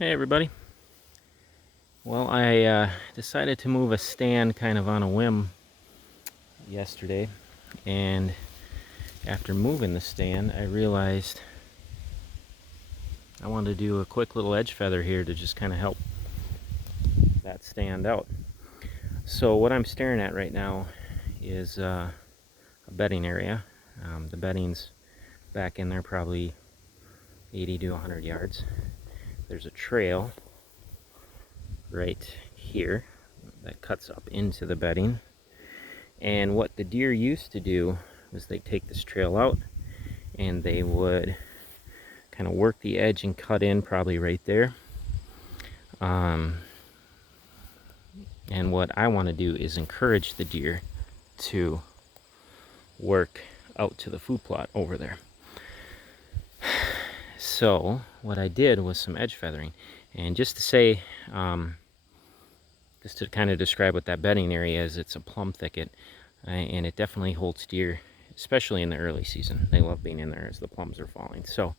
Hey everybody. Well, I decided to move a stand kind of on a whim yesterday, and after moving the stand, I realized I wanted to do a quick little edge feather here to just kind of help that stand out. So what I'm staring at right now is a bedding area. The bedding's back in there probably 80 to 100 yards. There's a trail right here that cuts up into the bedding. And what the deer used to do was they take this trail out and they would kind of work the edge and cut in probably right there. And what I want to do is encourage the deer to work out to the food plot over there. So what I did was some edge feathering. And just to say, just to kind of describe what that bedding area is, it's a plum thicket, and it definitely holds deer, especially in the early season. They love being in there as the plums are falling. So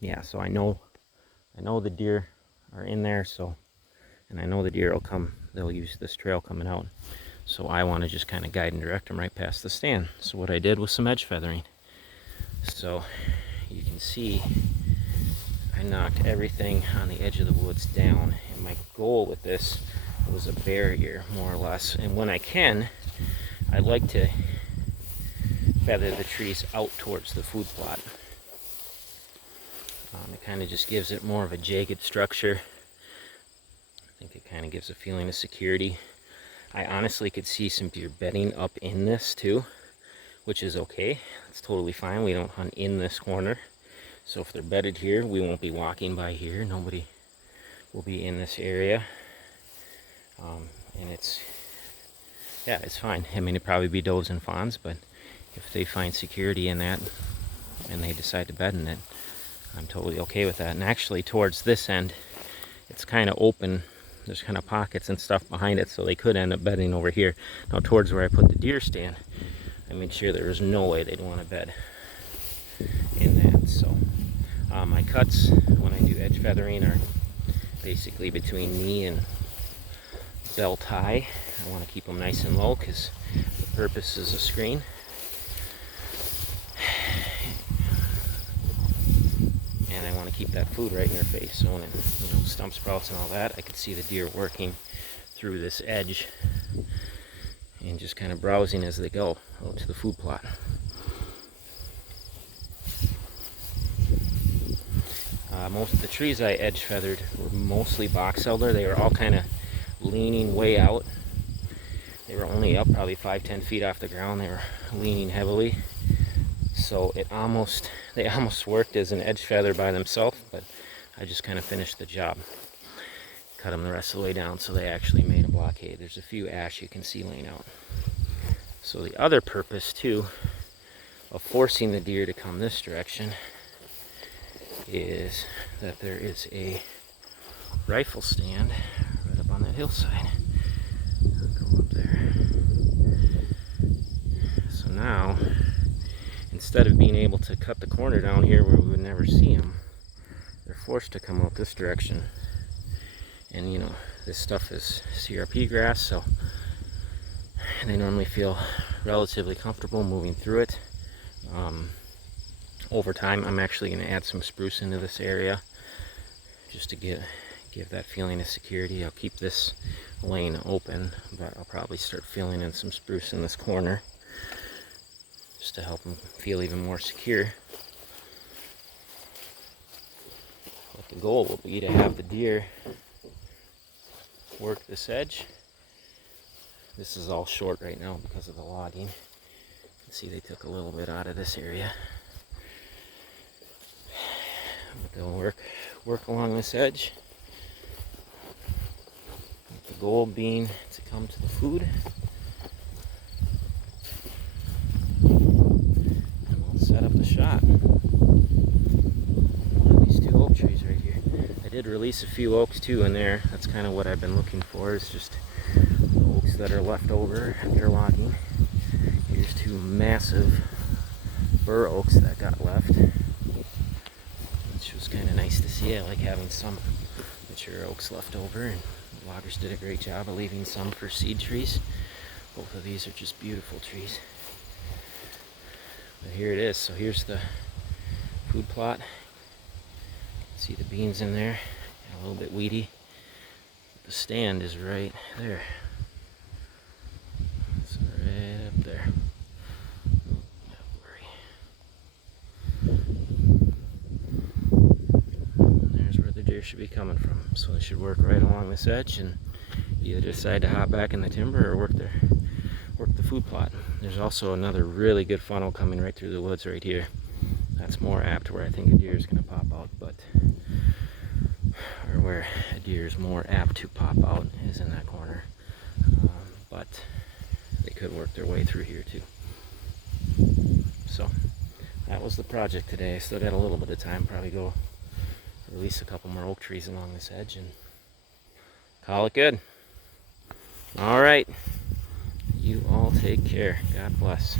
yeah, so I know the deer are in there, and I know the deer will come, they'll use this trail coming out. So I want to just kind of guide and direct them right past the stand. So what I did was some edge feathering. So you can see I knocked everything on the edge of the woods down, and my goal with this was a barrier, more or less. And when I can, I like to feather the trees out towards the food plot. It kind of just gives it more of a jagged structure. I think it kind of gives a feeling of security. I honestly could see some deer bedding up in this too, which is okay. It's totally fine. We don't hunt in this corner. So if they're bedded here, we won't be walking by here. Nobody will be in this area. And it's fine. I mean, it'd probably be does and fawns, but if they find security in that and they decide to bed in it, I'm totally okay with that. And actually towards this end, it's kind of open. There's kind of pockets and stuff behind it, so they could end up bedding over here. Now towards where I put the deer stand, I made sure there was no way they'd want to bed in that. So my cuts when I do edge feathering are basically between knee and belt high. I want to keep them nice and low because the purpose is a screen. And I want to keep that food right in their face. So when it, stump sprouts and all that, I could see the deer working through this edge and just kind of browsing as they go out to the food plot. Most of the trees I edge feathered were mostly box elder. They were all kind of leaning way out. They were only up probably 5-10 feet off the ground. They were leaning heavily. So they almost worked as an edge feather by themselves, but I just kind of finished the job. Cut them the rest of the way down so they actually made a blockade. There's a few ash you can see laying out. So the other purpose too of forcing the deer to come this direction is that there is a rifle stand right up on that hillside. I'll go up there. So now, instead of being able to cut the corner down here where we would never see them, they're forced to come out this direction. And this stuff is CRP grass, so they normally feel relatively comfortable moving through it. Over time, I'm actually going to add some spruce into this area just to give that feeling of security. I'll keep this lane open, but I'll probably start filling in some spruce in this corner just to help them feel even more secure. But the goal will be to have the deer work this edge. This is all short right now because of the logging. You can see they took a little bit out of this area. But they'll work along this edge. With the goal being to come to the food. And we'll set up the shot. One of these two oak trees right here. I did release a few oaks too in there. That's kind of what I've been looking for, is just the oaks that are left over after logging. Here's two massive bur oaks that got left, which was kind of nice to see. idea. I like having some mature oaks left over, and the loggers did a great job of leaving some for seed trees. Both of these are just beautiful trees. But here it is. So here's the food plot. See the beans in there, a little bit weedy. The stand is right there. It's right up there. There's where the deer should be coming from. So they should work right along this edge and either decide to hop back in the timber or work the food plot. There's also another really good funnel coming right through the woods right here. That's more apt where I think a deer is going to pop out, or where a deer is more apt to pop out is in that corner. But they could work their way through here too. So that was the project today. I still got a little bit of time. Probably go release a couple more oak trees along this edge and call it good. All right. You all take care. God bless.